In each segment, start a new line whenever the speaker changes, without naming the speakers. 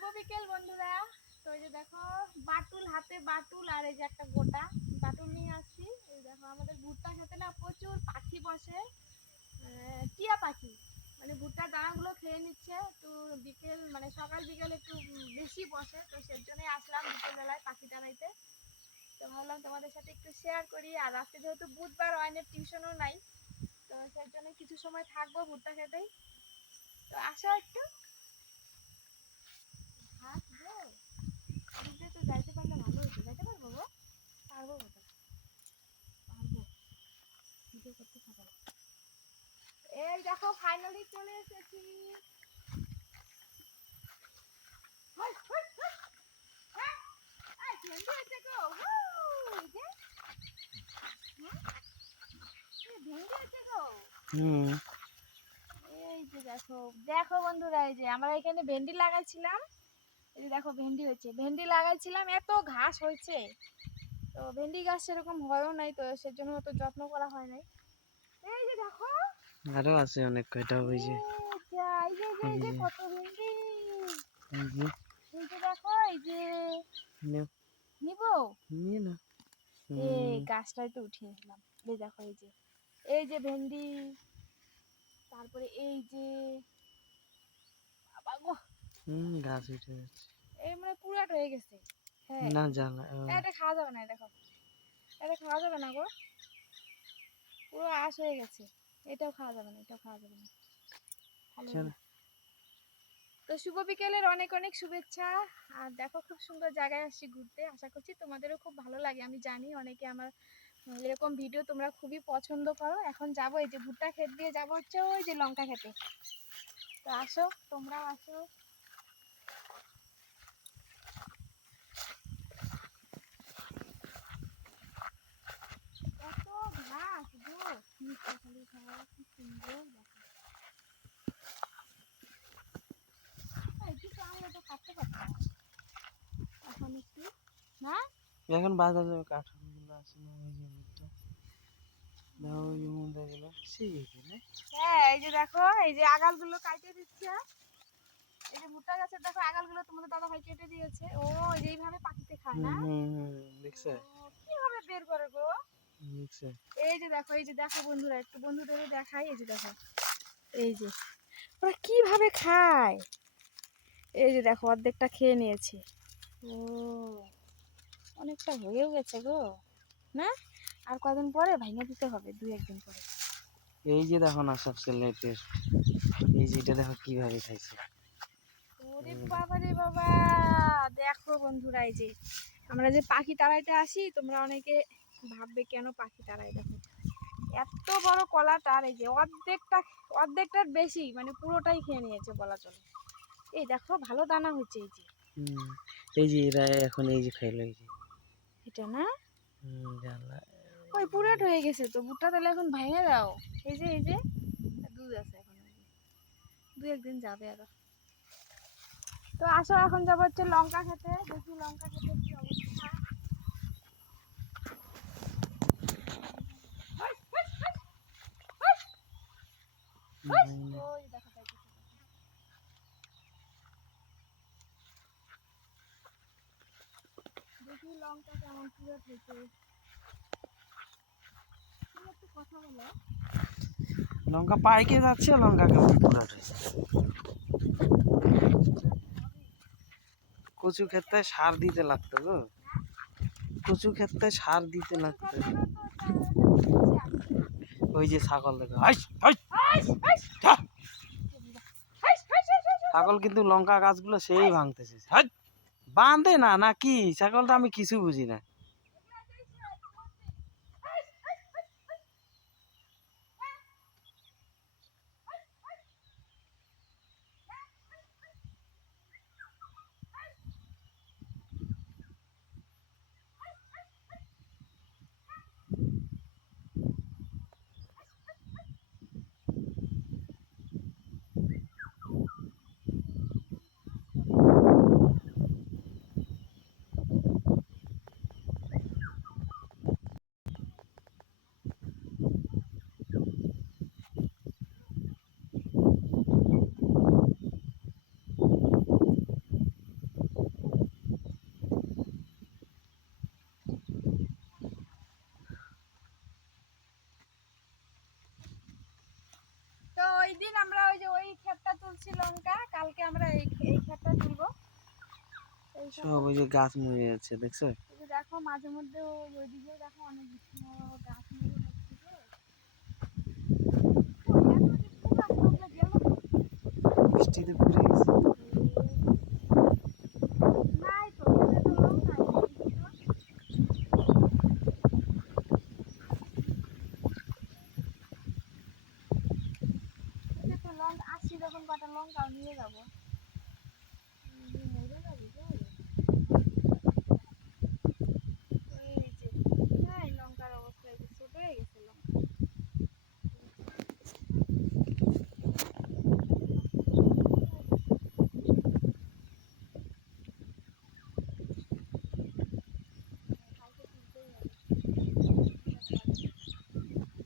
শুভ বিকেল, বন্ধুরা। তো এই যে দেখো, বাটুল হাতে বাটুল, আর এই যে একটা গোটা। বাটুল নিয়ে আসছি। এই দেখো, আমাদের ভুট্টা খেতে না প্রচুর পাখি বসে। টিয়া পাখি। মানে ভুট্টার দানাগুলো খেয়ে নিচ্ছে। একটু বিকেল মানে সকাল বিকেল একটু বেশি বসে। তো সেই জন্যই আসলাম বিকেলবেলায় পাখি টানাইতে। তো ভাবলাম তোমাদের সাথে একটু শেয়ার করি। আর আজকে যেহেতু বুধবার, অয়নের টিউশনও নাই। তো সেই জন্য কিছু সময় থাকব ভুট্টা খেতেই তো আসো একটু থাকব ঘুরতে তো যাইতে পারলে ভালো হতো যাইতে পারব গো পারব কোথায় পারব ভিডিও করতে থাকো এই দেখো ফাইনালি চলে এসেছি হাই, হাই, হাই। হ্যাঁ, এই ভেন্ডি হয়েছে গো উউ, এই যে। হুম? এই ভেন্ডি হয়েছে গো
হুম।
এই যে দেখো দেখো বন্ধুরা এই যে আমরা এখানে ভেন্ডি লাগাইছিলাম। এই যে দেখো ভেন্ডি হয়েছে। ভেন্ডি লাগাইছিলাম এত ঘাস হয়েছে। তো ভেন্ডি গাছ সেরকম হয়ও নাই তো সেজন্য অত যত্ন করা হয় নাই। এই যে দেখো।
আরও আছে অনেক কয়টা ওই যে।
এই যে, এই যে। কত ভেন্ডি।
এই যে।
এই যে দেখো এই যে। নিবো?
নিয়ে না
এই গাছটাই তো উঠিয়েছিলাম এই দেখো এই যে। এই যে ভেন্ডি তারপরে এই যে বাবা গো।
হুম গাছ উঠে যাচ্ছে
এই মানে পুরাট হয়ে গেছে। হ্যাঁ
না জানা
এটা খাওয়া যাবে না দেখো এটা খাওয়া যাবে না গো। পুরো আশ হয়ে গেছে। এটাও খাওয়া যাবে না এটাও খাওয়া যাবে না।
চলো।
তো শুভ বিকেলের অনেক অনেক শুভেচ্ছা। আর দেখো খুব সুন্দর জায়গায় আসছি ঘুরতে। আশা করছি তোমাদেরও খুব ভালো লাগে। আমি জানি অনেকে আমার এরকম ভিডিও তোমরা খুবই পছন্দ করো। এখন যাব, এই যে ভুট্টা ক্ষেত দিয়ে যাব হচ্ছে ওই যে লঙ্কা খেতে তো আসো, তোমরাও আসো। এত ঘাস গো। নিচে খালি ঘাস কি সুন্দর দেখো এই কিছু আমরা তো কাটতে পারতাম এখন একটু না
এখন বাজারে কাঠগুলো আছে না ওই যে ভুট্টা দাও ওই মুদা গুলো সেই
হ্যাঁ এই যে দেখো এই যে আগালগুলো কাটে দিচ্ছে। এই যে ভুট্টা গাছের দেখো আগালগুলো তোমাদের দাদা ভাই কেটে দিয়েছে। ও এই যে এইভাবে পাখিতে খায় না?
দেখছে?
কীভাবে বের করে গো? এই যে দেখো এই যে দেখো বন্ধুরা একটু দেখাই। এই যে দেখো এই যে ওরা কীভাবে খায়? এই যে দেখো অর্ধেকটা খেয়ে নিয়েছে। ও অনেকটা হয়েও গেছে গো না? আর কদিন পরে ভাঙে দিতে হবে দু একদিন পরে।
এই যে দেখো না সবচেয়ে লেটেস্ট এই যে এটা দেখো কীভাবে খাইছে।
ওরে বাবা রে বাবা দেখো বন্ধুরা এই যে আমরা যে পাখি তাড়াইতে আসি তোমরা অনেকে ভাববে কেন পাখি তাড়াই দেখো। এত বড় কলাটার এই যে অর্ধেকটা অর্ধেকটার বেশি মানে পুরোটাই খেয়ে নিয়েছে বলা চলে। এই দেখো ভালো দানা হচ্ছে এই যে।
এই যে এরা এখন এই যে খাইলো এই যে।
এটা না?
জানলা।
ওই পুরাট হয়ে গেছে তো বুটটা তাহলে এখন ভেঙে দাও। এই যে এই যে, দুধ আছে এখন দু একদিন যাবে আরও। তো আসো এখন যাব হচ্ছে লঙ্কা খেতে, দেখি লঙ্কা খেতে কি অবস্থা। দেখো লঙ্কা কেমন পুরাট হয়েছে তুমি একটু কথা বলো
লঙ্কা পাইকে যাচ্ছে লঙ্কা কচু ক্ষেত্রে সার দিতে লাগতো গো। কচু ক্ষেত্রে সার দিতে লাগতো। ওই যে ছাগল। ছাগল কিন্তু লঙ্কা গাছগুলো সেই ভাঙতেছে। বাঁধে না নাকি ছাগলটা আমি কিছু বুঝি না।
দিন আমরা ওই যে ওই ক্ষেতটা তুলছি লঙ্কা কালকে আমরা এই এই ক্ষেতটা তুলবো।
সব ওই যে গাছ মরে যাচ্ছে দেখছ?
দেখো মাঝে মধ্যে ওই ওইদিকেও দেখো অনেক গাছ মরে যাচ্ছে যে। ওই এত যে ফুল আছে, ওগুলো গেল
বৃষ্টিতে পুড়ে গেছে
নাই তো এখানে তো লোক নাই দেখি তো। এই যে তো লঙ্কা আসছি যখন কটা লঙ্কাও নিয়ে যাব উম, মরে যাবে গো। এই যে, হ্যাঁ, এই লঙ্কার অবস্থা এই যে ছোট হয়ে গেছে লঙ্কা কালকে তুলতেই হবে।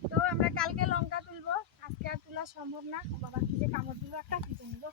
তো আমরা কালকে লঙ্কা তুলবো আজকে আর তোলা সম্ভব না। বাবা কি যে কামড় দিল একটা কি জানি গো